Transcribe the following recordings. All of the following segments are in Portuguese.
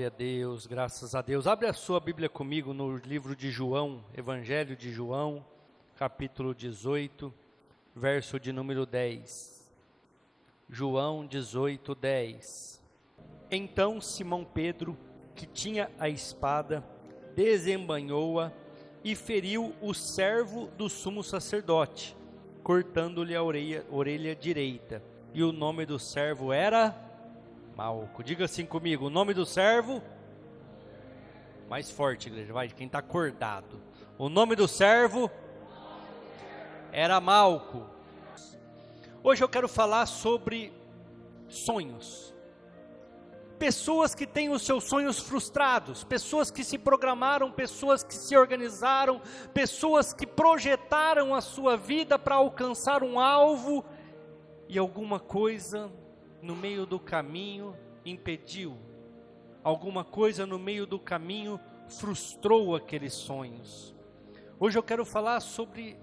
Glória a Deus, graças a Deus. Abre a sua Bíblia comigo no livro de João, Evangelho de João, capítulo 18, verso de número 10. João 18, 10. Então Simão Pedro, que tinha a espada, desembainhou-a e feriu o servo do sumo sacerdote, cortando-lhe a orelha direita. E o nome do servo era Malco. Diga assim comigo, o nome do servo, mais forte, igreja, vai, quem está acordado. O nome do servo era Malco. Hoje eu quero falar sobre sonhos. Pessoas que têm os seus sonhos frustrados, pessoas que se programaram, pessoas que se organizaram, pessoas que projetaram a sua vida para alcançar um alvo e alguma coisa no meio do caminho impediu, alguma coisa no meio do caminho frustrou aqueles sonhos. Hoje eu quero falar sobre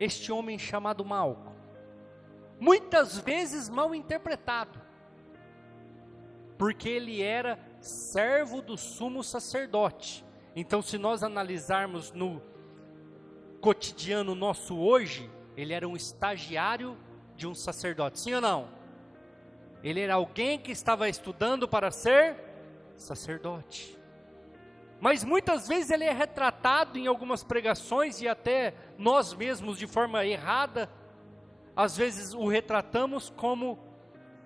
este homem chamado Malco, muitas vezes mal interpretado, porque ele era servo do sumo sacerdote. Então, se nós analisarmos no cotidiano nosso hoje, ele era um estagiário de um sacerdote, sim ou não? Ele era alguém que estava estudando para ser sacerdote. Mas muitas vezes ele é retratado em algumas pregações, e até nós mesmos de forma errada, às vezes o retratamos como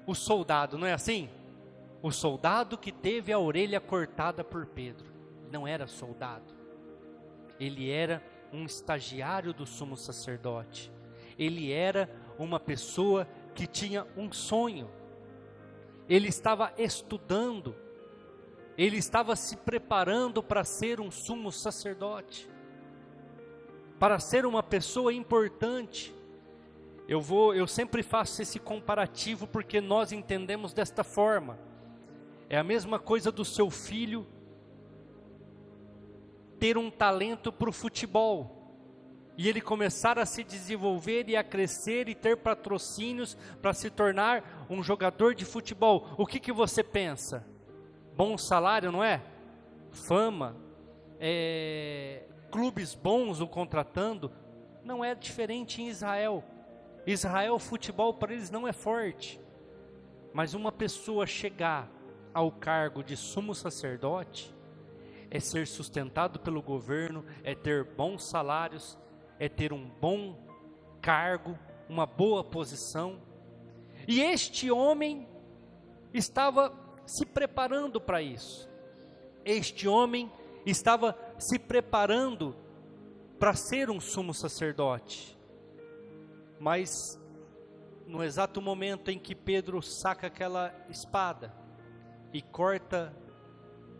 o soldado, não é assim? O soldado que teve a orelha cortada por Pedro. Não era soldado. Ele era um estagiário do sumo sacerdote. Ele era uma pessoa que tinha um sonho. Ele estava estudando, ele estava se preparando para ser um sumo sacerdote, para ser uma pessoa importante. Eu sempre faço esse comparativo porque nós entendemos desta forma. É a mesma coisa do seu filho ter um talento para o futebol, e ele começar a se desenvolver e a crescer e ter patrocínios para se tornar um jogador de futebol. O que você pensa? Bom salário, não é? Fama, clubes bons o contratando. Não é diferente em Israel. Israel, o futebol para eles não é forte. Mas uma pessoa chegar ao cargo de sumo sacerdote é ser sustentado pelo governo, é ter bons salários, é ter um bom cargo, uma boa posição. E este homem estava se preparando para isso. Este homem estava se preparando para ser um sumo sacerdote. Mas no exato momento em que Pedro saca aquela espada e corta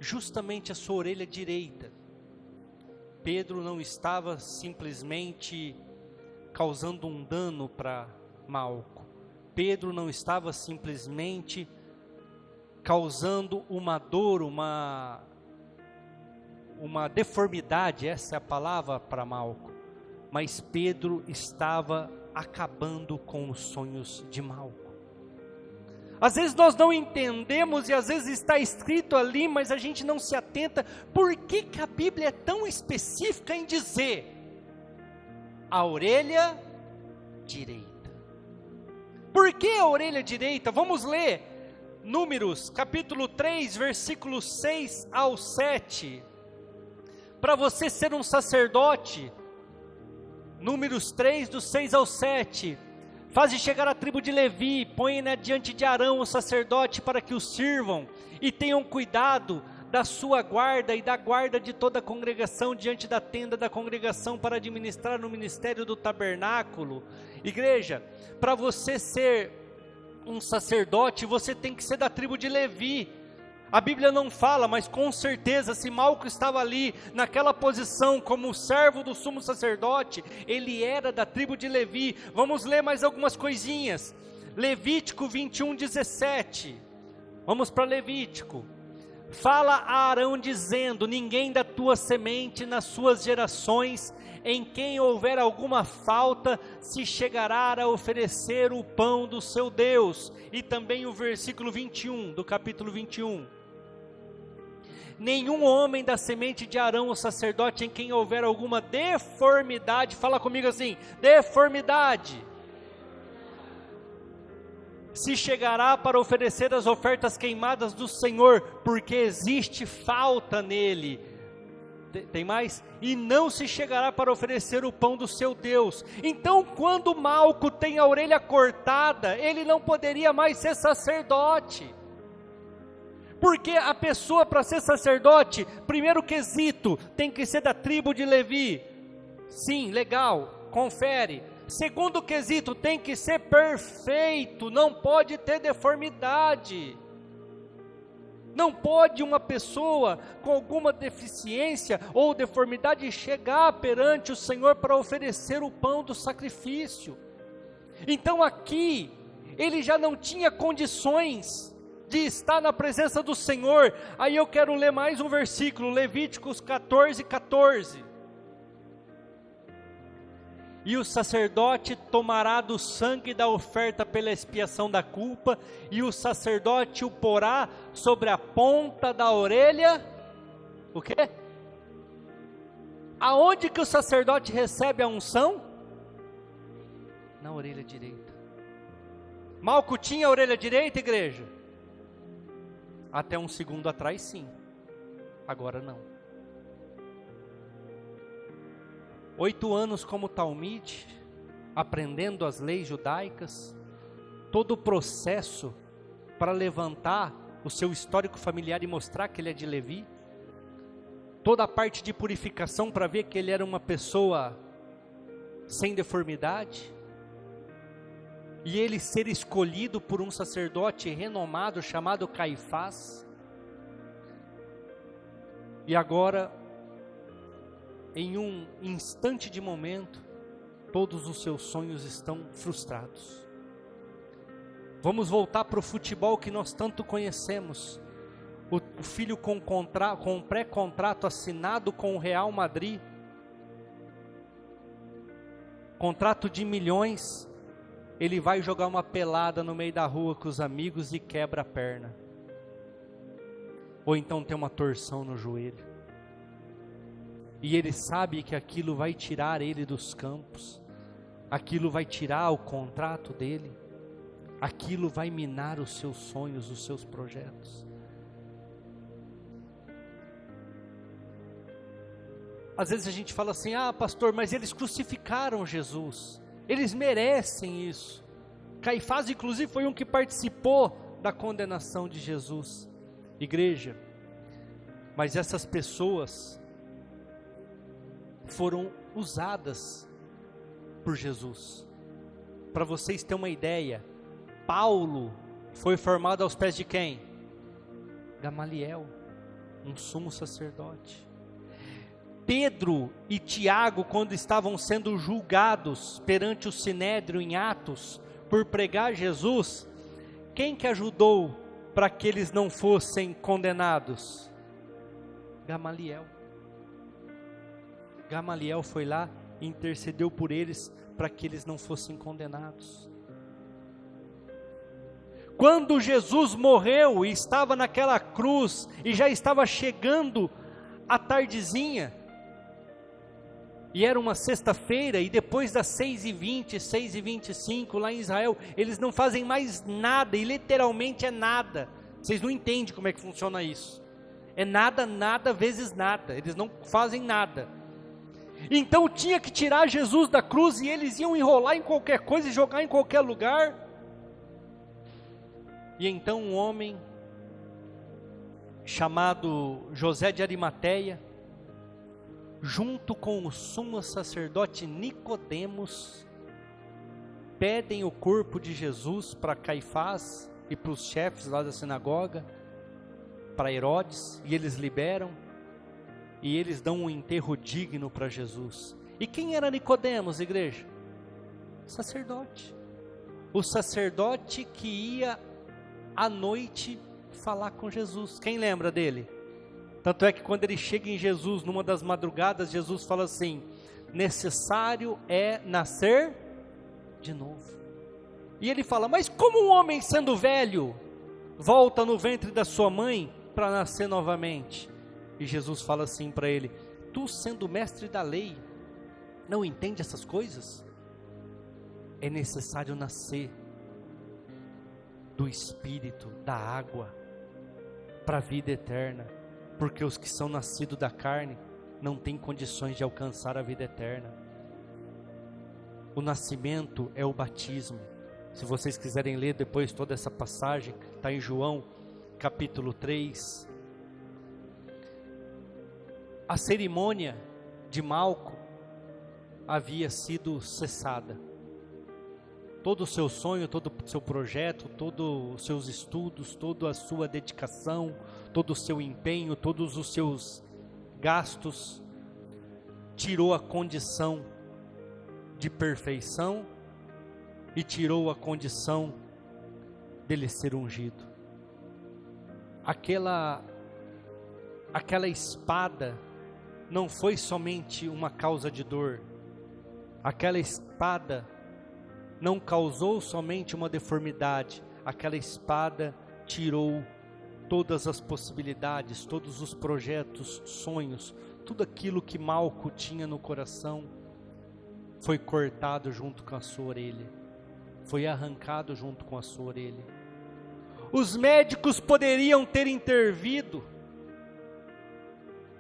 justamente a sua orelha direita, Pedro não estava simplesmente causando um dano para Malco. Pedro não estava simplesmente causando uma dor, uma deformidade, essa é a palavra para Malco. Mas Pedro estava acabando com os sonhos de Malco. Às vezes nós não entendemos, e às vezes está escrito ali, mas a gente não se atenta. Por que a Bíblia é tão específica em dizer a orelha direita? Por que a orelha direita? Vamos ler Números capítulo 3, versículos 6 ao 7. Para você ser um sacerdote, Números 3, do 6 ao 7. Faze chegar a tribo de Levi, põe-na diante de Arão, o sacerdote, para que o sirvam, e tenham cuidado da sua guarda e da guarda de toda a congregação diante da tenda da congregação, para administrar no ministério do tabernáculo. Igreja, para você ser um sacerdote, você tem que ser da tribo de Levi. A Bíblia não fala, mas com certeza, se Malco estava ali, naquela posição, como servo do sumo sacerdote, ele era da tribo de Levi. Vamos ler mais algumas coisinhas. Levítico 21, 17. Vamos para Levítico. Fala a Arão dizendo: ninguém da tua semente nas suas gerações, em quem houver alguma falta, se chegará a oferecer o pão do seu Deus. E também o versículo 21, do capítulo 21. nenhum homem da semente de Arão, o sacerdote, em quem houver alguma deformidade, fala comigo assim, deformidade, se chegará para oferecer as ofertas queimadas do Senhor, porque existe falta nele. Tem mais? E não se chegará para oferecer o pão do seu Deus. Então, quando Malco tem a orelha cortada, ele não poderia mais ser sacerdote. Porque a pessoa, para ser sacerdote, primeiro quesito, tem que ser da tribo de Levi. Sim, legal, confere. Segundo quesito, tem que ser perfeito, não pode ter deformidade. Não pode uma pessoa com alguma deficiência ou deformidade chegar perante o Senhor para oferecer o pão do sacrifício. Então aqui, ele já não tinha condições de estar na presença do Senhor. Aí eu quero ler mais um versículo, Levíticos 14:14. E o sacerdote tomará do sangue da oferta pela expiação da culpa, e o sacerdote o porá sobre a ponta da orelha. O quê? Aonde que o sacerdote recebe a unção? Na orelha direita. Malco tinha a orelha direita, igreja? Até um segundo atrás sim, agora não. 8 anos como talmide, aprendendo as leis judaicas, todo o processo para levantar o seu histórico familiar e mostrar que ele é de Levi, toda a parte de purificação para ver que ele era uma pessoa sem deformidade, e ele ser escolhido por um sacerdote renomado chamado Caifás, e agora, em um instante de momento, todos os seus sonhos estão frustrados. Vamos voltar para o futebol que nós tanto conhecemos. O filho com um pré-contrato assinado com o Real Madrid, contrato de milhões, ele vai jogar uma pelada no meio da rua com os amigos e quebra a perna. Ou então tem uma torção no joelho. E ele sabe que aquilo vai tirar ele dos campos, aquilo vai tirar o contrato dele, aquilo vai minar os seus sonhos, os seus projetos. Às vezes a gente fala assim, pastor, mas eles crucificaram Jesus, eles merecem isso. Caifás inclusive foi um que participou da condenação de Jesus. Igreja, mas essas pessoas foram usadas por Jesus. Para vocês terem uma ideia, Paulo foi formado aos pés de quem? Gamaliel, um sumo sacerdote. Pedro e Tiago, quando estavam sendo julgados perante o Sinédrio em Atos, por pregar Jesus, quem que ajudou para que eles não fossem condenados? Gamaliel. Gamaliel foi lá e intercedeu por eles para que eles não fossem condenados. Quando Jesus morreu e estava naquela cruz e já estava chegando a tardezinha, e era uma sexta-feira, e depois das 6h20, 6h25 lá em Israel, eles não fazem mais nada, e literalmente é nada. Vocês não entendem como é que funciona isso. É nada, nada vezes nada, eles não fazem nada. Então tinha que tirar Jesus da cruz, e eles iam enrolar em qualquer coisa e jogar em qualquer lugar. E então um homem chamado José de Arimateia, junto com o sumo sacerdote Nicodemos, pedem o corpo de Jesus para Caifás e para os chefes lá da sinagoga, para Herodes, e eles liberam, e eles dão um enterro digno para Jesus. E quem era Nicodemos, igreja? Sacerdote. O sacerdote que ia à noite falar com Jesus. Quem lembra dele? Tanto é que quando ele chega em Jesus, numa das madrugadas, Jesus fala assim: necessário é nascer de novo. E ele fala: mas como um homem sendo velho volta no ventre da sua mãe para nascer novamente? E Jesus fala assim para ele: tu, sendo mestre da lei, não entende essas coisas? É necessário nascer do Espírito, da água, para a vida eterna, porque os que são nascidos da carne não têm condições de alcançar a vida eterna. O nascimento é o batismo. Se vocês quiserem ler depois toda essa passagem, está em João capítulo 3. A cerimônia de Malco havia sido cessada. Todo o seu sonho, todo o seu projeto, todos os seus estudos, toda a sua dedicação, todo o seu empenho, todos os seus gastos, tirou a condição de perfeição e tirou a condição dele ser ungido. Aquela espada não foi somente uma causa de dor. Aquela espada não causou somente uma deformidade. Aquela espada tirou todas as possibilidades, todos os projetos, sonhos, tudo aquilo que Malco tinha no coração foi cortado junto com a sua orelha, foi arrancado junto com a sua orelha. Os médicos poderiam ter intervido,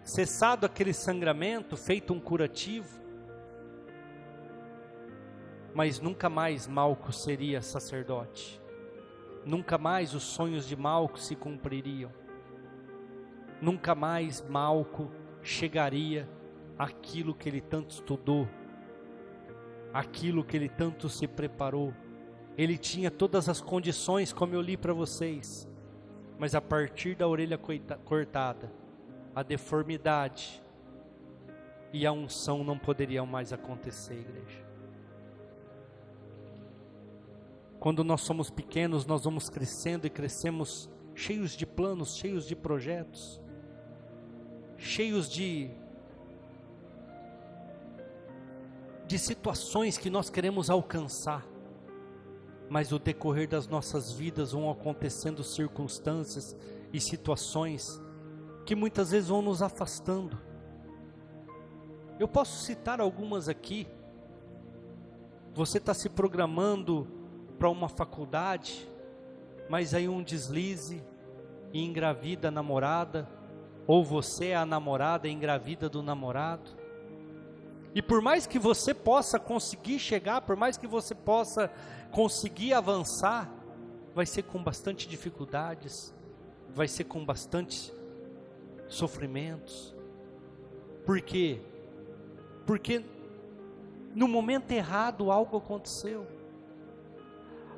cessado aquele sangramento, feito um curativo, mas nunca mais Malco seria sacerdote, nunca mais os sonhos de Malco se cumpririam, nunca mais Malco chegaria àquilo que ele tanto estudou, aquilo que ele tanto se preparou. Ele tinha todas as condições, como eu li para vocês, mas a partir da orelha cortada, a deformidade e a unção não poderiam mais acontecer, igreja. Quando nós somos pequenos, nós vamos crescendo e crescemos cheios de planos, cheios de projetos, cheios de situações que nós queremos alcançar, mas no decorrer das nossas vidas vão acontecendo circunstâncias e situações que muitas vezes vão nos afastando. Eu posso citar algumas aqui. Você está se programando para uma faculdade, mas aí um deslize e engravida a namorada, ou você é a namorada e engravida do namorado. E por mais que você possa conseguir chegar, por mais que você possa conseguir avançar, vai ser com bastante dificuldades, vai ser com bastante sofrimentos. Por quê? Porque no momento errado algo aconteceu.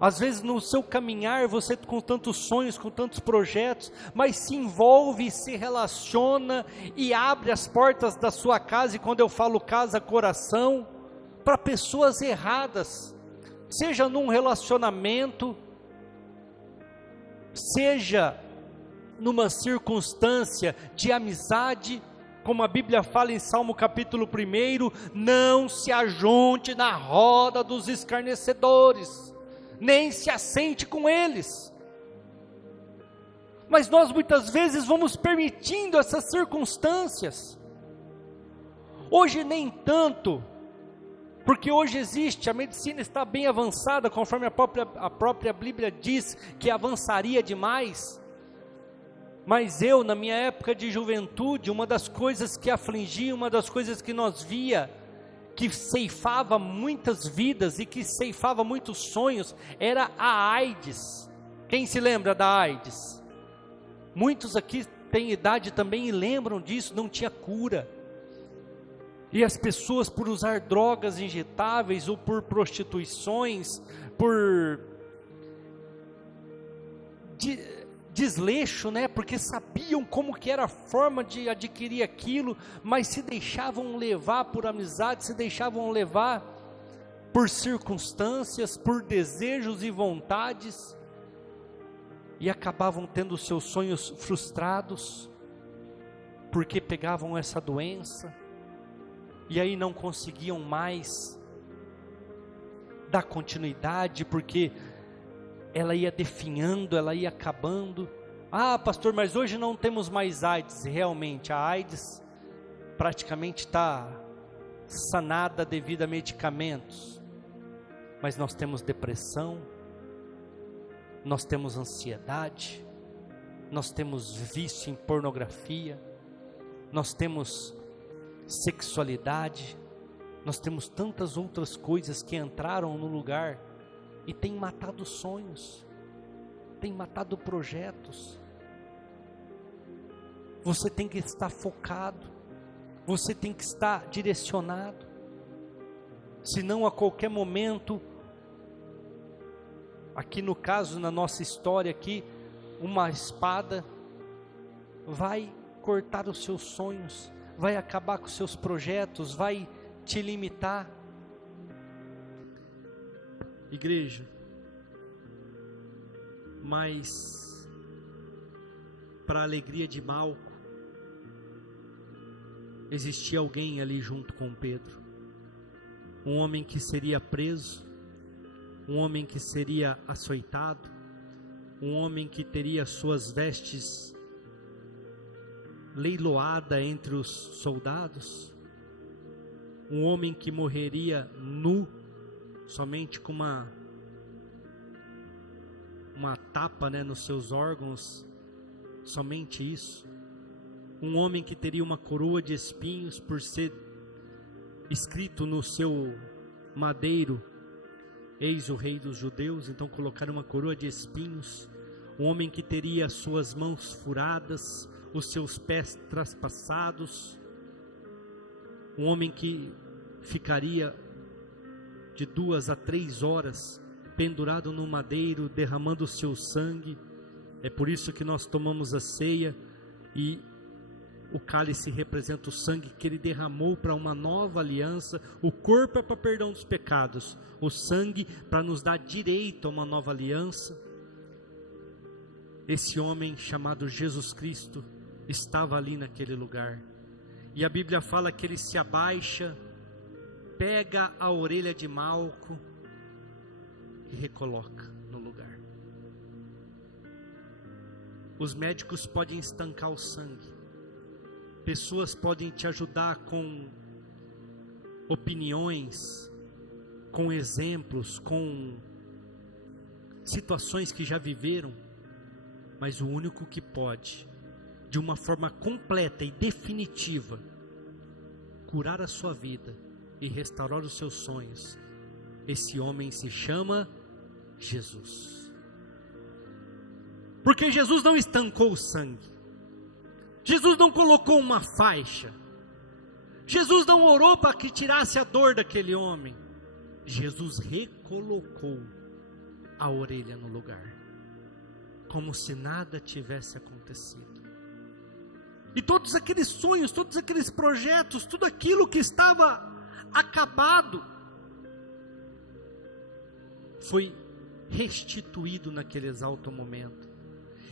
Às vezes no seu caminhar, você com tantos sonhos, com tantos projetos, mas se envolve, se relaciona e abre as portas da sua casa, e quando eu falo casa, coração, para pessoas erradas, seja num relacionamento, seja numa circunstância de amizade, como a Bíblia fala em Salmo capítulo 1, não se ajunte na roda dos escarnecedores, nem se assente com eles. Mas nós muitas vezes vamos permitindo essas circunstâncias. Hoje nem tanto, porque hoje existe, a medicina está bem avançada, conforme a própria Bíblia diz que avançaria demais. Mas eu, na minha época de juventude, uma das coisas que afligia, uma das coisas que nós via, que ceifava muitas vidas e que ceifava muitos sonhos, era a AIDS. Quem se lembra da AIDS? Muitos aqui têm idade também e lembram disso, não tinha cura. E as pessoas, por usar drogas injetáveis ou por prostituições, por desleixo, porque sabiam como que era a forma de adquirir aquilo, mas se deixavam levar por amizade, se deixavam levar por circunstâncias, por desejos e vontades, e acabavam tendo seus sonhos frustrados, porque pegavam essa doença, e aí não conseguiam mais dar continuidade, porque ela ia definhando, ela ia acabando, Ah, pastor, mas hoje não temos mais AIDS. Realmente, a AIDS praticamente está sanada devido a medicamentos. Mas nós temos depressão, nós temos ansiedade, nós temos vício em pornografia, nós temos sexualidade, nós temos tantas outras coisas que entraram no lugar e tem matado sonhos, tem matado projetos. Você tem que estar focado, você tem que estar direcionado, senão a qualquer momento, aqui no caso, na nossa história aqui, uma espada vai cortar os seus sonhos, vai acabar com os seus projetos, vai te limitar. Igreja, mas para a alegria de Malco, existia alguém ali junto com Pedro, um homem que seria preso, um homem que seria açoitado, um homem que teria suas vestes leiloada entre os soldados, um homem que morreria nu, somente com uma tapa, nos seus órgãos, somente isso. Um homem que teria uma coroa de espinhos por ser escrito no seu madeiro: eis o rei dos judeus. Então colocaram uma coroa de espinhos. Um homem que teria suas mãos furadas, os seus pés traspassados. Um homem que ficaria de 2 a 3 horas pendurado no madeiro, derramando o seu sangue. É por isso que nós tomamos a ceia, e o cálice representa o sangue que ele derramou para uma nova aliança. O corpo é para perdão dos pecados, o sangue para nos dar direito a uma nova aliança. Esse homem chamado Jesus Cristo estava ali naquele lugar, e a Bíblia fala que ele se abaixa, pega a orelha de Malco e recoloca no lugar. Os médicos podem estancar o sangue, pessoas podem te ajudar com opiniões, com exemplos, com situações que já viveram, mas o único que pode, de uma forma completa e definitiva, curar a sua vida e restaurar os seus sonhos, esse homem se chama Jesus. Porque Jesus não estancou o sangue, Jesus não colocou uma faixa, Jesus não orou para que tirasse a dor daquele homem. Jesus recolocou a orelha no lugar, como se nada tivesse acontecido. E todos aqueles sonhos, todos aqueles projetos, tudo aquilo que estava acabado, foi restituído naquele exato momento.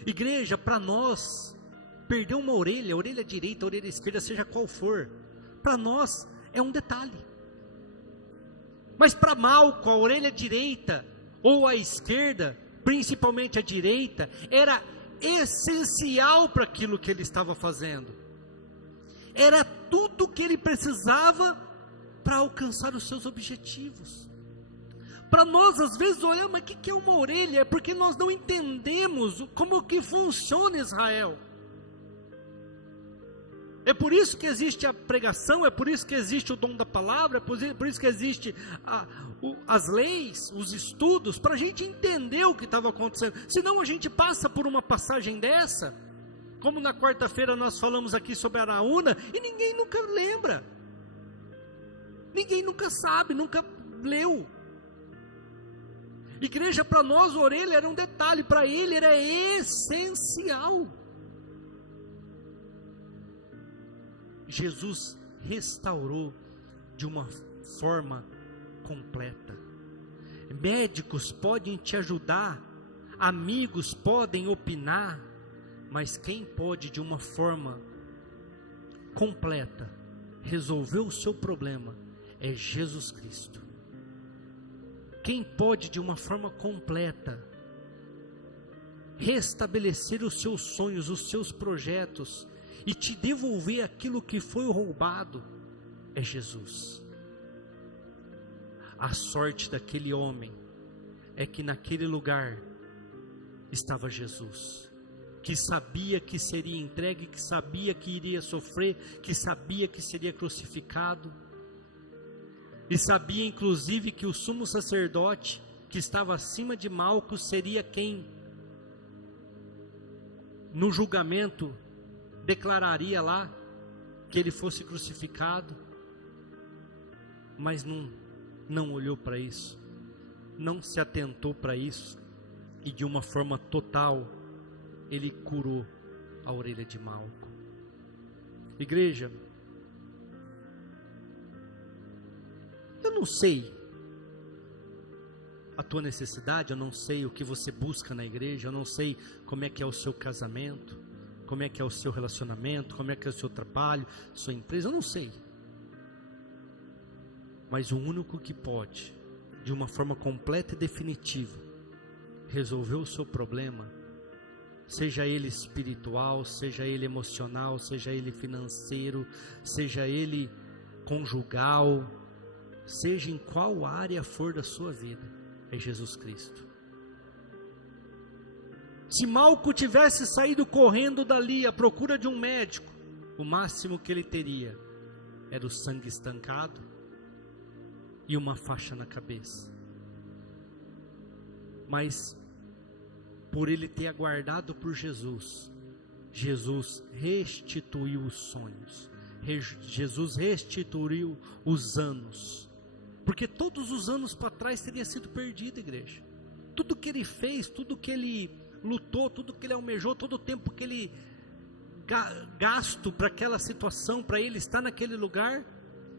Igreja, para nós, perder uma orelha, a orelha direita, a orelha esquerda, seja qual for, para nós é um detalhe. Mas para Malco, a orelha direita ou a esquerda, principalmente a direita, era essencial para aquilo que ele estava fazendo. Era tudo que ele precisava para alcançar os seus objetivos. Para nós, às vezes, olhamos, mas o que é uma orelha? É porque nós não entendemos como que funciona Israel. É por isso que existe a pregação, é por isso que existe o dom da palavra, é por isso que existe as leis, os estudos, para a gente entender o que estava acontecendo. Senão a gente passa por uma passagem dessa, como na quarta-feira nós falamos aqui sobre Araúna, e ninguém nunca lembra, ninguém nunca sabe, nunca leu. Igreja, para nós a orelha era um detalhe, para ele era essencial. Jesus restaurou de uma forma completa. Médicos podem te ajudar, amigos podem opinar, mas quem pode de uma forma completa resolver o seu problema é Jesus Cristo. Quem pode de uma forma completa restabelecer os seus sonhos, os seus projetos e te devolver aquilo que foi roubado é Jesus. A sorte daquele homem é que naquele lugar estava Jesus, que sabia que seria entregue, que sabia que iria sofrer, que sabia que seria crucificado, e sabia inclusive que o sumo sacerdote que estava acima de Malcos seria quem no julgamento declararia lá que ele fosse crucificado, mas não olhou para isso, não se atentou para isso, e de uma forma total ele curou a orelha de Malco. Igreja, eu não sei a tua necessidade, eu não sei o que você busca na igreja, eu não sei como é que é o seu casamento, como é que é o seu relacionamento, como é que é o seu trabalho, sua empresa, eu não sei. Mas o único que pode, de uma forma completa e definitiva, resolver o seu problema, seja ele espiritual, seja ele emocional, seja ele financeiro, seja ele conjugal, seja em qual área for da sua vida, é Jesus Cristo. Se Malco tivesse saído correndo dali à procura de um médico, o máximo que ele teria era o sangue estancado e uma faixa na cabeça. Mas por ele ter aguardado por Jesus, Jesus restituiu os sonhos, Jesus restituiu os anos, porque todos os anos para trás teria sido perdido, igreja. Tudo que ele fez, tudo que ele lutou, tudo que ele almejou, todo o tempo que ele gasto para aquela situação, para ele estar naquele lugar,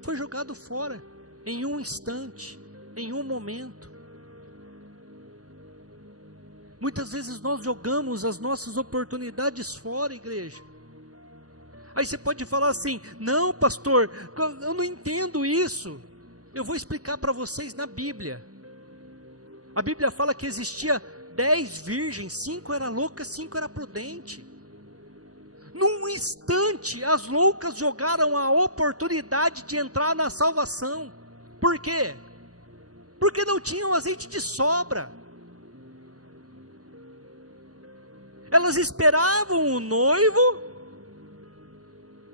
foi jogado fora, em um instante, em um momento. Muitas vezes nós jogamos as nossas oportunidades fora, igreja. Aí você pode falar assim: não, pastor, eu não entendo isso. Eu vou explicar para vocês na Bíblia. A Bíblia fala que existia 10 virgens, 5 eram loucas, 5 eram prudentes. Num instante, as loucas jogaram a oportunidade de entrar na salvação. Por quê? Porque não tinham azeite de sobra. Elas esperavam o noivo,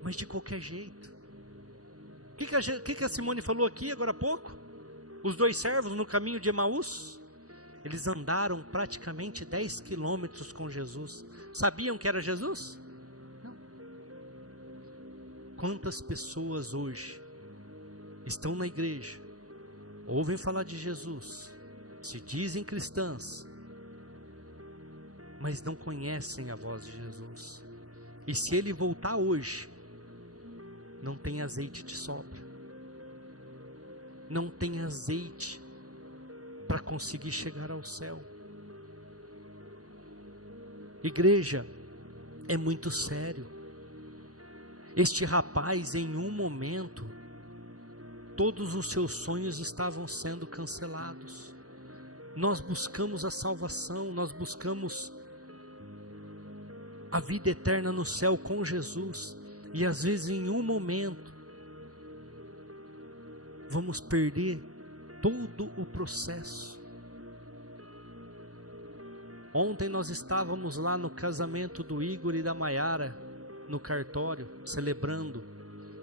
mas de qualquer jeito. O que a Simone falou aqui agora há pouco? Os 2 servos no caminho de Emaús, eles andaram praticamente 10 quilômetros com Jesus. Sabiam que era Jesus? Não. Quantas pessoas hoje estão na igreja, ouvem falar de Jesus, se dizem cristãs, mas não conhecem a voz de Jesus. E se ele voltar hoje, não tem azeite de sobra, não tem azeite para conseguir chegar ao céu. Igreja, é muito sério. Este rapaz, em um momento, todos os seus sonhos estavam sendo cancelados. Nós buscamos a salvação, nós buscamos a vida eterna no céu com Jesus, e às vezes em um momento vamos perder todo o processo. Ontem nós estávamos lá no casamento do Igor e da Maiara, no cartório, celebrando,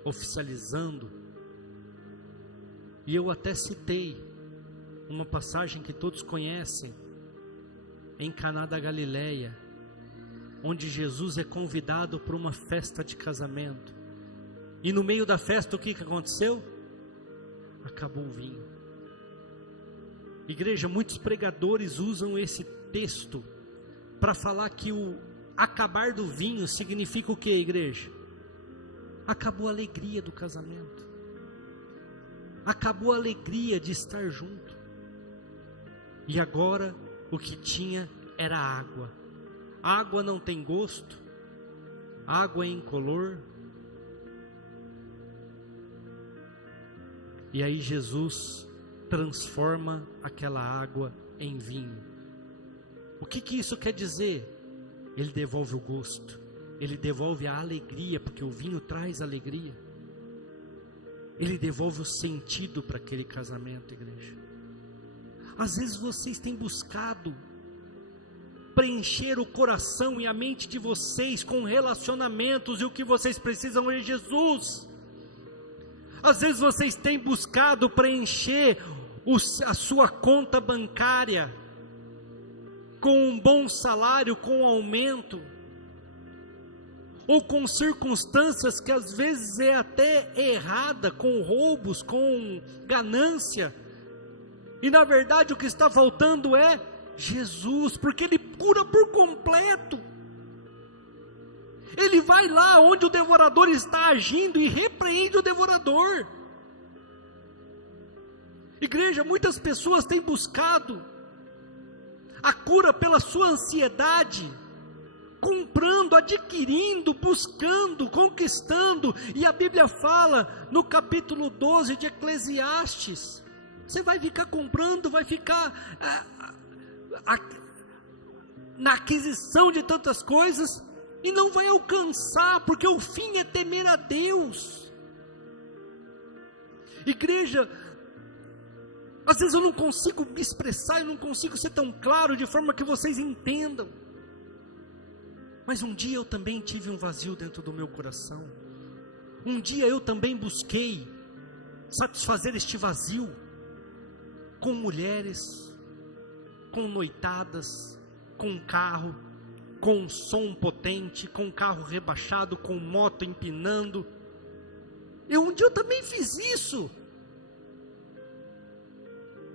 oficializando, e eu até citei uma passagem que todos conhecem, em Caná da Galileia, onde Jesus é convidado para uma festa de casamento, e no meio da festa o que aconteceu? Acabou o vinho. Igreja, muitos pregadores usam esse texto para falar que o acabar do vinho significa o que, igreja? Acabou a alegria do casamento, acabou a alegria de estar junto, e agora o que tinha era água. Água não tem gosto, água é incolor. E aí Jesus transforma aquela água em vinho. O que isso quer dizer? Ele devolve o gosto, ele devolve a alegria, porque o vinho traz alegria. Ele devolve o sentido para aquele casamento, igreja. Às vezes vocês têm buscado preencher o coração e a mente de vocês com relacionamentos, e o que vocês precisam é Jesus. Às vezes vocês têm buscado preencher a sua conta bancária com um bom salário, com aumento, ou com circunstâncias que às vezes é até errada, com roubos, com ganância, e na verdade o que está faltando é Jesus, porque Ele cura por completo. Ele vai lá onde o devorador está agindo e repreende o devorador. Igreja, muitas pessoas têm buscado a cura pela sua ansiedade, comprando, adquirindo, buscando, conquistando, e a Bíblia fala no capítulo 12 de Eclesiastes, você vai ficar comprando, vai ficar na aquisição de tantas coisas, e não vai alcançar, porque o fim é temer a Deus. Igreja, às vezes eu não consigo me expressar, eu não consigo ser tão claro, de forma que vocês entendam, mas um dia eu também tive um vazio dentro do meu coração, um dia eu também busquei satisfazer este vazio, com mulheres, com noitadas, com carro, com som potente, com carro rebaixado, com moto empinando. Um dia eu também fiz isso.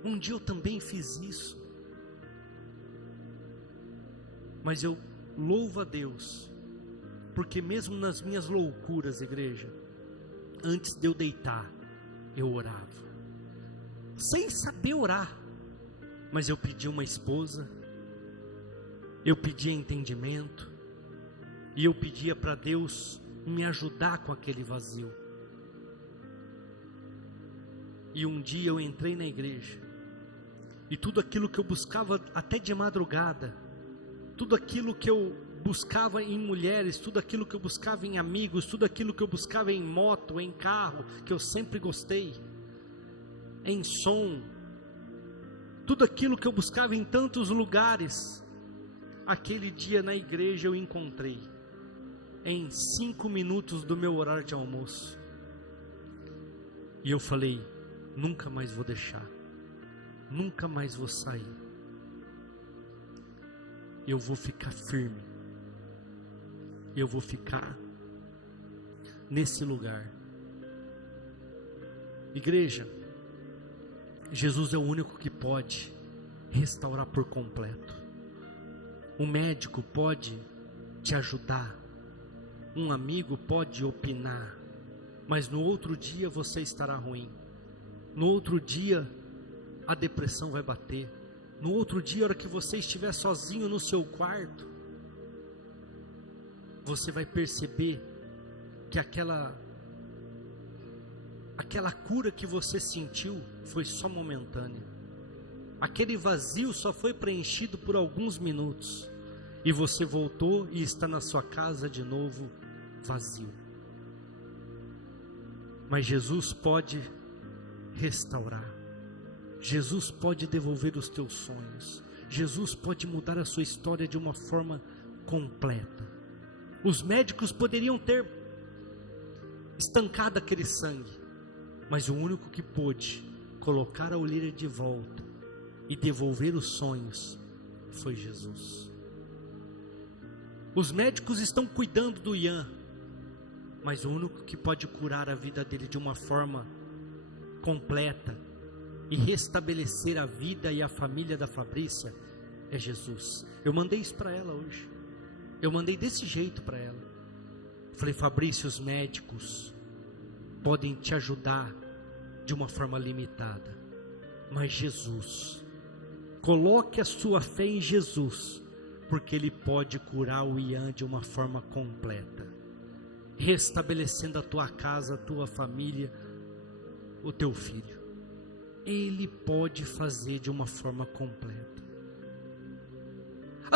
Um dia eu também fiz isso. Mas eu louvo a Deus, porque mesmo nas minhas loucuras, igreja, antes de eu deitar, eu orava, sem saber orar, mas eu pedi uma esposa, eu pedia entendimento, e eu pedia para Deus me ajudar com aquele vazio. E um dia eu entrei na igreja, e tudo aquilo que eu buscava até de madrugada, tudo aquilo que eu buscava em mulheres, tudo aquilo que eu buscava em amigos, tudo aquilo que eu buscava em moto, em carro, que eu sempre gostei, em som, tudo aquilo que eu buscava em tantos lugares, aquele dia na igreja eu encontrei, em 5 minutos do meu horário de almoço, e eu falei, nunca mais vou deixar, nunca mais vou sair, eu vou ficar firme, eu vou ficar nesse lugar. Igreja, Jesus é o único que pode restaurar por completo. Um médico pode te ajudar, um amigo pode opinar, mas no outro dia você estará ruim, no outro dia a depressão vai bater, no outro dia, a hora que você estiver sozinho no seu quarto, você vai perceber que aquela cura que você sentiu foi só momentânea, aquele vazio só foi preenchido por alguns minutos, e você voltou e está na sua casa de novo vazio. Mas Jesus pode restaurar, Jesus pode devolver os teus sonhos, Jesus pode mudar a sua história de uma forma completa. Os médicos poderiam ter estancado aquele sangue, mas o único que pôde colocar a olheira de volta e devolver os sonhos foi Jesus. Os médicos estão cuidando do Ian, mas o único que pode curar a vida dele de uma forma completa e restabelecer a vida e a família da Fabrícia é Jesus. Eu mandei isso para ela hoje, eu mandei desse jeito para ela. Falei, Fabrícia, os médicos podem te ajudar de uma forma limitada, mas Jesus, coloque a sua fé em Jesus, porque Ele pode curar o Ian de uma forma completa, restabelecendo a tua casa, a tua família, o teu filho. Ele pode fazer de uma forma completa.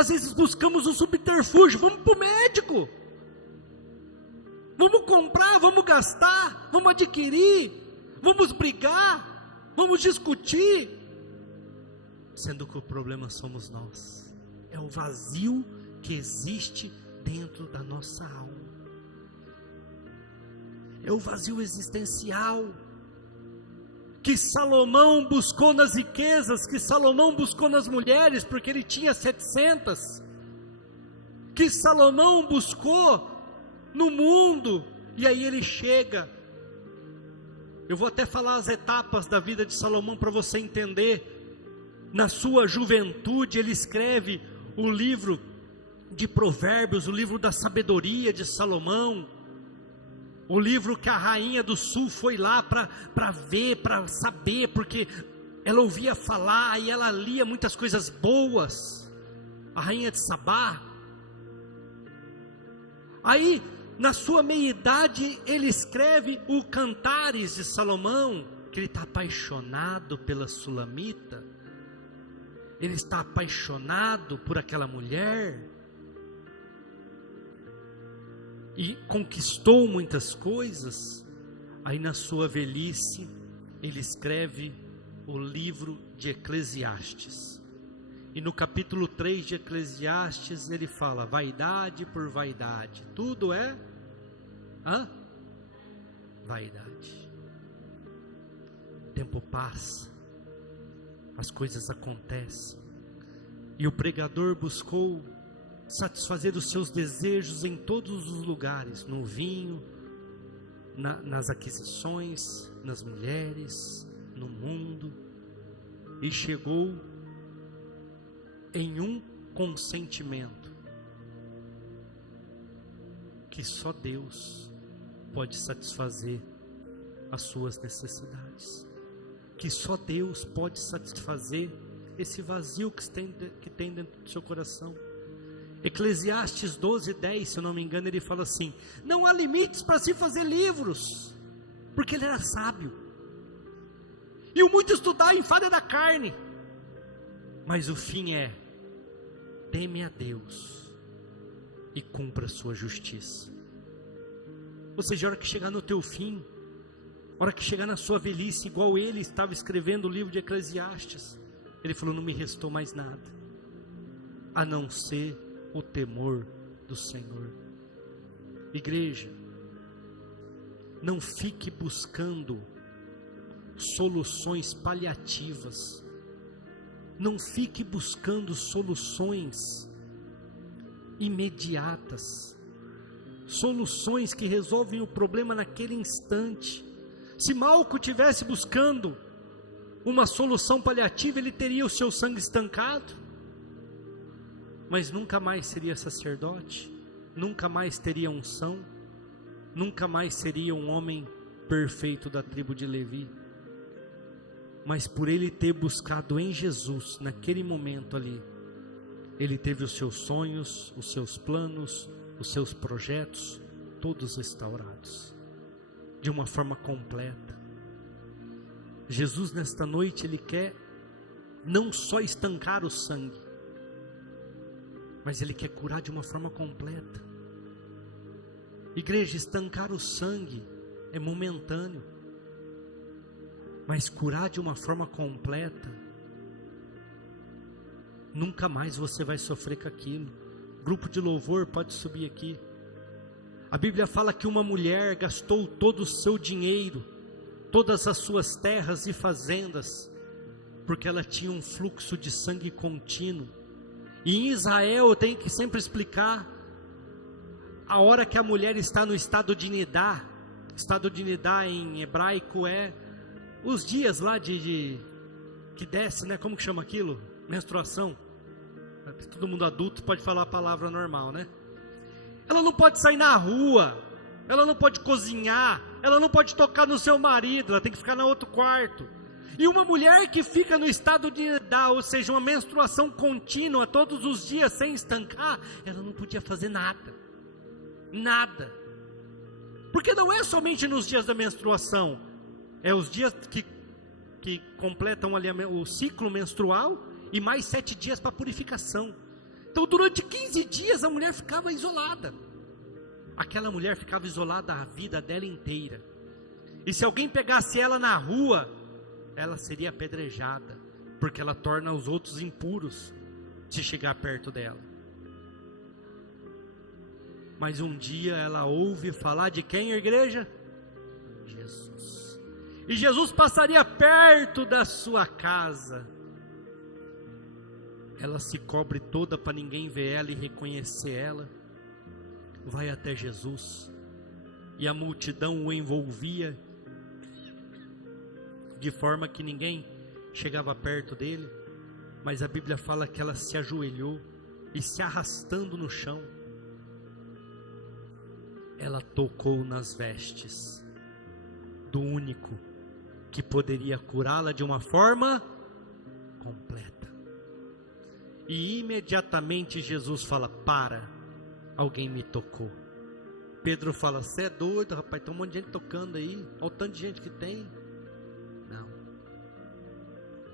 Às vezes buscamos um subterfúgio, vamos para o médico, vamos comprar, vamos gastar, vamos adquirir, vamos brigar, vamos discutir, sendo que o problema somos nós, é o vazio que existe dentro da nossa alma, é o vazio existencial, que Salomão buscou nas riquezas, que Salomão buscou nas mulheres, porque ele tinha 700, que Salomão buscou no mundo, e aí ele chega, eu vou até falar as etapas da vida de Salomão para você entender. Na sua juventude ele escreve o livro de Provérbios, o livro da sabedoria de Salomão, o livro que a rainha do sul foi lá para ver, para saber, porque ela ouvia falar e ela lia muitas coisas boas, a rainha de Sabá. Aí, na sua meia-idade, ele escreve o Cantares de Salomão, que ele está apaixonado pela Sulamita, ele está apaixonado por aquela mulher, e conquistou muitas coisas. Aí na sua velhice ele escreve o livro de Eclesiastes, e no capítulo 3 de Eclesiastes ele fala: vaidade por vaidade, tudo é vaidade. O tempo passa, as coisas acontecem, e o pregador buscou satisfazer os seus desejos em todos os lugares, no vinho, nas aquisições, nas mulheres, no mundo, e chegou em um consentimento, que só Deus pode satisfazer as suas necessidades, que só Deus pode satisfazer esse vazio que tem dentro do seu coração. Eclesiastes 12:10, se eu não me engano, ele fala assim: não há limites para se fazer livros, porque ele era sábio, e o muito estudar enfada da carne, mas o fim é: teme a Deus e cumpra a sua justiça. Ou seja, a hora que chegar no teu fim, a hora que chegar na sua velhice, igual ele estava escrevendo o livro de Eclesiastes, ele falou: não me restou mais nada, a não ser o temor do Senhor. Igreja, não fique buscando soluções paliativas, não fique buscando soluções imediatas, soluções que resolvem o problema naquele instante. Se Malco tivesse buscando uma solução paliativa, ele teria o seu sangue estancado, mas nunca mais seria sacerdote, nunca mais teria unção, nunca mais seria um homem perfeito da tribo de Levi. Mas por ele ter buscado em Jesus, naquele momento ali, ele teve os seus sonhos, os seus planos, os seus projetos, todos restaurados, de uma forma completa. Jesus nesta noite, ele quer não só estancar o sangue, mas ele quer curar de uma forma completa. Igreja, estancar o sangue é momentâneo, mas curar de uma forma completa, nunca mais você vai sofrer com aquilo. Grupo de louvor pode subir aqui. A Bíblia fala que uma mulher gastou todo o seu dinheiro, todas as suas terras e fazendas, porque ela tinha um fluxo de sangue contínuo. E em Israel eu tenho que sempre explicar, a hora que a mulher está no estado de nidá em hebraico é os dias lá que desce, né? Como que chama aquilo? Menstruação. Todo mundo adulto pode falar a palavra normal, né? Ela não pode sair na rua, ela não pode cozinhar, ela não pode tocar no seu marido, ela tem que ficar no outro quarto. E uma mulher que fica no estado de nidá, ou seja, uma menstruação contínua, todos os dias sem estancar, ela não podia fazer nada, porque não é somente nos dias da menstruação, é os dias que completam ali o ciclo menstrual, e mais 7 dias para purificação. Então durante 15 dias a mulher ficava isolada. Aquela mulher ficava isolada a vida dela inteira. E se alguém pegasse ela na rua, ela seria apedrejada, porque ela torna os outros impuros se chegar perto dela. Mas um dia ela ouve falar de quem, a igreja? Jesus. E Jesus passaria perto da sua casa. Ela se cobre toda para ninguém ver ela e reconhecer ela. Vai até Jesus. E a multidão o envolvia, de forma que ninguém chegava perto dele. Mas a Bíblia fala que ela se ajoelhou e, se arrastando no chão, ela tocou nas vestes do único que poderia curá-la de uma forma completa. E imediatamente Jesus fala: para, alguém me tocou. Pedro fala: você é doido, rapaz, tem um monte de gente tocando aí, olha o tanto de gente que tem. Não,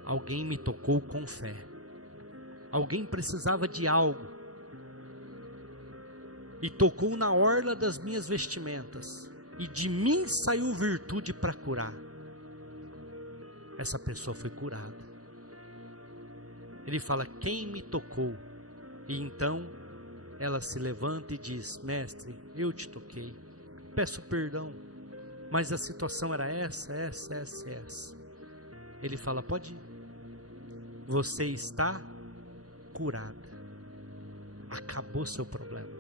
alguém me tocou com fé. Alguém precisava de algo e tocou na orla das minhas vestimentas, e de mim saiu virtude para curar. Essa pessoa foi curada. Ele fala: quem me tocou? E então ela se levanta e diz: mestre, eu te toquei, peço perdão, mas a situação era essa. Ele fala: pode ir, você está curada, acabou seu problema.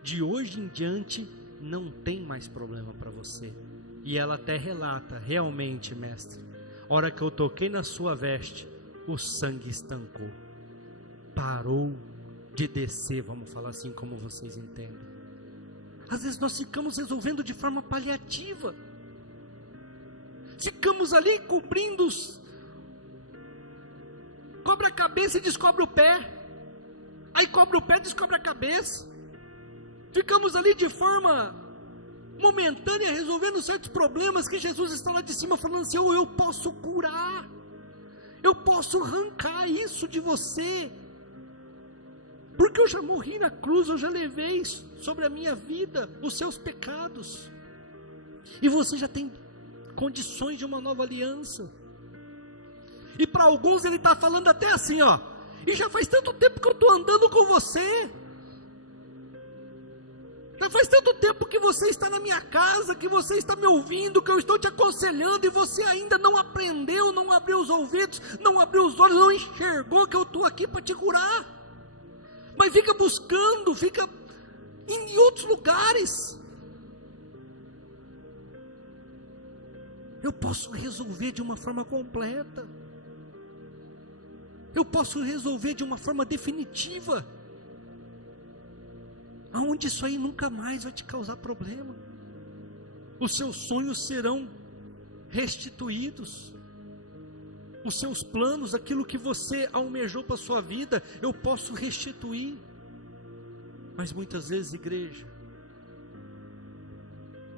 De hoje em diante não tem mais problema para você. E ela até relata: realmente, mestre, a hora que eu toquei na sua veste, o sangue estancou, parou de descer, vamos falar assim como vocês entendem. Às vezes nós ficamos resolvendo de forma paliativa, ficamos ali cobrindo cobre a cabeça e descobre o pé, aí cobre o pé e descobre a cabeça. Ficamos ali de forma momentânea resolvendo certos problemas, que Jesus está lá de cima falando assim: eu posso curar, eu posso arrancar isso de você, porque eu já morri na cruz, eu já levei sobre a minha vida os seus pecados, e você já tem condições de uma nova aliança. E para alguns ele está falando até assim, ó: e já faz tanto tempo que eu estou andando com você, já faz tanto tempo que você está na minha casa, que você está me ouvindo, que eu estou te aconselhando, e você ainda não aprendeu, não abriu os ouvidos, não abriu os olhos, não enxergou que eu estou aqui para te curar, mas fica buscando, fica em outros lugares. Eu posso resolver de uma forma completa, eu posso resolver de uma forma definitiva, aonde isso aí nunca mais vai te causar problema. Os seus sonhos serão restituídos, os seus planos, aquilo que você almejou para a sua vida, eu posso restituir. Mas muitas vezes, igreja,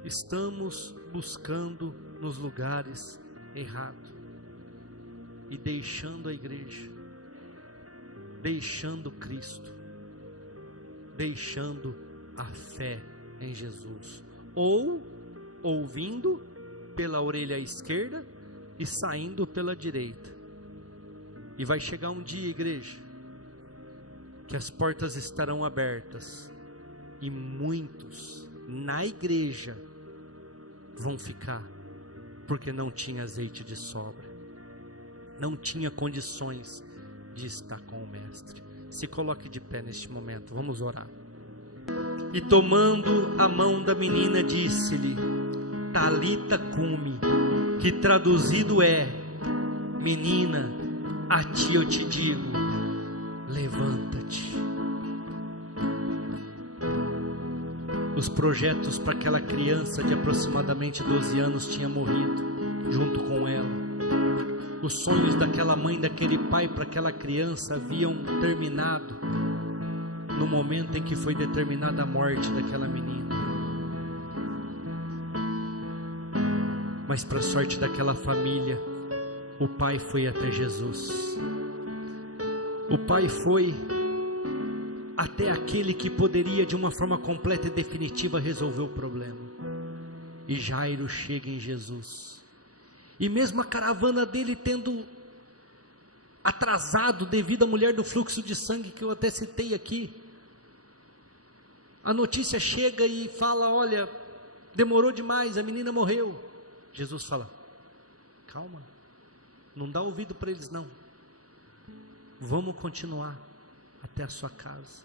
estamos buscando nos lugares errados e deixando a igreja, deixando Cristo, deixando a fé em Jesus, ou ouvindo pela orelha esquerda e saindo pela direita. E vai chegar um dia, igreja, que as portas estarão abertas e muitos na igreja vão ficar, porque não tinha azeite de sobra, não tinha condições de estar com o mestre. Se coloque de pé neste momento, vamos orar. E tomando a mão da menina, disse-lhe: Talita cumi, que traduzido é: menina, a ti eu te digo, levanta-te. Os projetos para aquela criança de aproximadamente 12 anos tinham morrido junto com ela. Os sonhos daquela mãe, daquele pai para aquela criança haviam terminado no momento em que foi determinada a morte daquela menina. Mas para a sorte daquela família, o pai foi até Jesus. O pai foi até aquele que poderia de uma forma completa e definitiva resolver o problema. E Jairo chega em Jesus. E mesmo a caravana dele tendo atrasado devido à mulher do fluxo de sangue que eu até citei aqui, a notícia chega e fala: olha, demorou demais, a menina morreu. Jesus fala: calma, não dá ouvido para eles não, vamos continuar até a sua casa.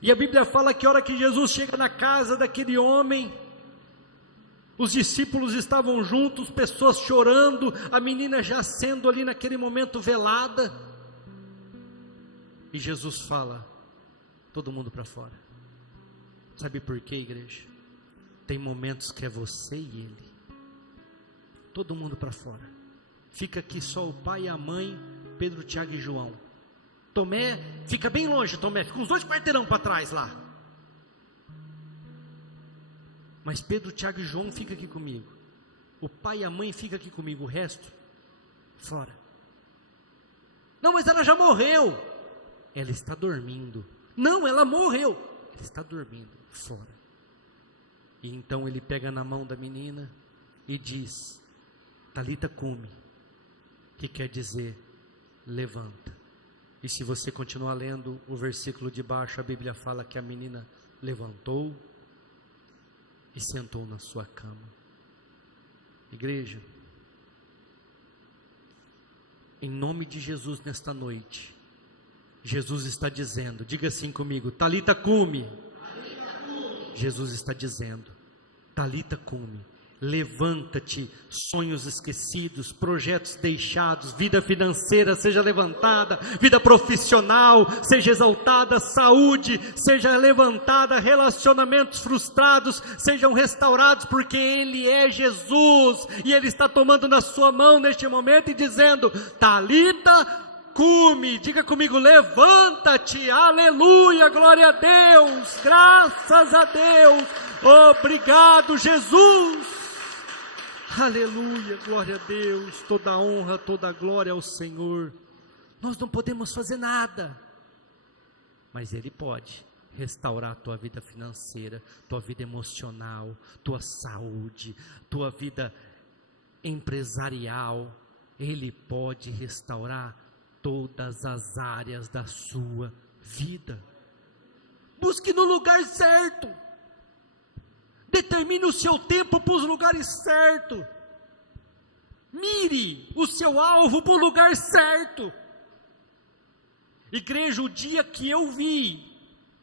E a Bíblia fala que a hora que Jesus chega na casa daquele homem, os discípulos estavam juntos, pessoas chorando, a menina já sendo ali naquele momento velada, e Jesus fala: todo mundo para fora. Sabe por quê, igreja? Tem momentos que é você e ele, todo mundo para fora, fica aqui só o pai e a mãe, Pedro, Tiago e João. Tomé fica bem longe, Tomé fica uns 2 quarteirão para trás lá, mas Pedro, Tiago e João fica aqui comigo, o pai e a mãe fica aqui comigo, o resto fora. Não, mas ela já morreu. Ela está dormindo. Não, ela morreu. Ela está dormindo, fora. E então ele pega na mão da menina e diz: Talita cumi, que quer dizer levanta. E se você continuar lendo o versículo de baixo, a Bíblia fala que a menina levantou e sentou na sua cama. Igreja, em nome de Jesus nesta noite, Jesus está dizendo, diga assim comigo: Talita cumi. Jesus está dizendo: Talita cumi, levanta-te. Sonhos esquecidos, projetos deixados, vida financeira seja levantada, vida profissional seja exaltada, saúde seja levantada, relacionamentos frustrados sejam restaurados, porque Ele é Jesus, e Ele está tomando na sua mão neste momento e dizendo: Talita cumi. Diga comigo: levanta-te. Aleluia, glória a Deus, graças a Deus, obrigado Jesus, aleluia, glória a Deus, toda honra, toda glória ao Senhor. Nós não podemos fazer nada, mas Ele pode restaurar a tua vida financeira, tua vida emocional, tua saúde, tua vida empresarial. Ele pode restaurar todas as áreas da sua vida. Busque no lugar certo, determine o seu tempo para os lugares certos, mire o seu alvo para o lugar certo. Igreja, o dia que eu vi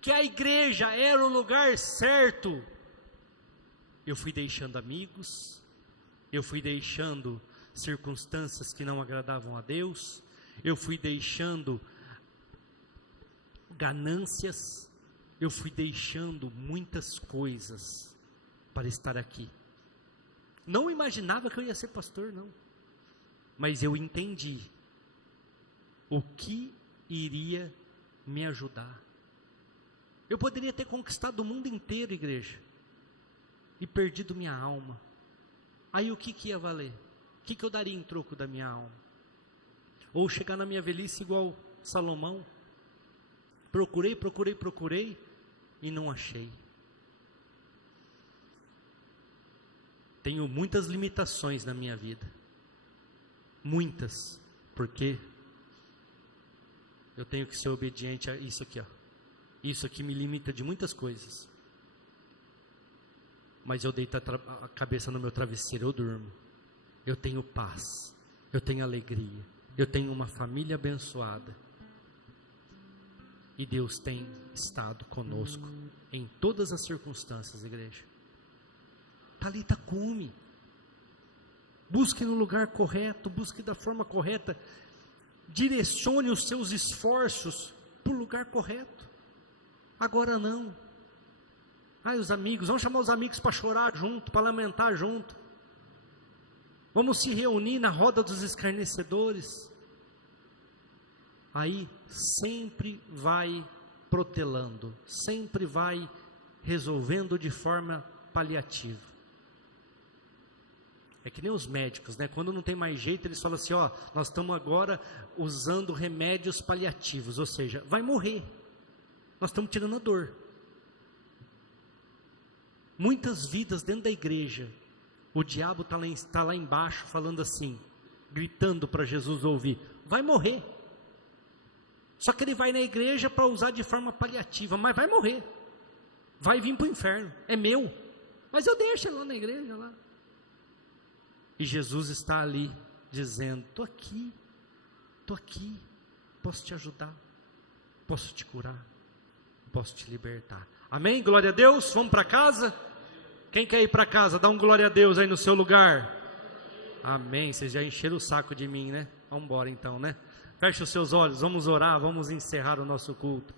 que a igreja era o lugar certo, eu fui deixando amigos, eu fui deixando circunstâncias que não agradavam a Deus, eu fui deixando ganâncias, eu fui deixando muitas coisas para estar aqui. Não imaginava que eu ia ser pastor, não, mas eu entendi o que iria me ajudar. Eu poderia ter conquistado o mundo inteiro, igreja, e perdido minha alma. Aí o que ia valer? O que eu daria em troco da minha alma? Ou chegar na minha velhice igual Salomão, procurei e não achei. Tenho muitas limitações na minha vida, muitas, porque eu tenho que ser obediente a isso aqui, ó. Isso aqui me limita de muitas coisas, mas eu deito a cabeça no meu travesseiro, eu durmo, eu tenho paz, eu tenho alegria, eu tenho uma família abençoada, e Deus tem estado conosco em todas as circunstâncias, igreja. Talita cumi, busque no lugar correto, busque da forma correta, direcione os seus esforços para o lugar correto. Agora não. Os amigos, vamos chamar os amigos para chorar junto, para lamentar junto. Vamos se reunir na roda dos escarnecedores. Aí sempre vai protelando, sempre vai resolvendo de forma paliativa. É que nem os médicos, né? Quando não tem mais jeito, eles falam assim, ó, nós estamos agora usando remédios paliativos, ou seja, vai morrer. Nós estamos tirando a dor. Muitas vidas dentro da igreja, o diabo está lá embaixo falando assim, gritando para Jesus ouvir, vai morrer. Só que ele vai na igreja para usar de forma paliativa, mas vai morrer. Vai vir para o inferno, é meu. Mas eu deixo ele lá na igreja, lá. E Jesus está ali, dizendo, estou aqui, posso te ajudar, posso te curar, posso te libertar. Amém? Glória a Deus, vamos para casa? Quem quer ir para casa, dá um glória a Deus aí no seu lugar. Amém, vocês já encheram o saco de mim, né? Vamos embora então, né? Feche os seus olhos, vamos orar, vamos encerrar o nosso culto.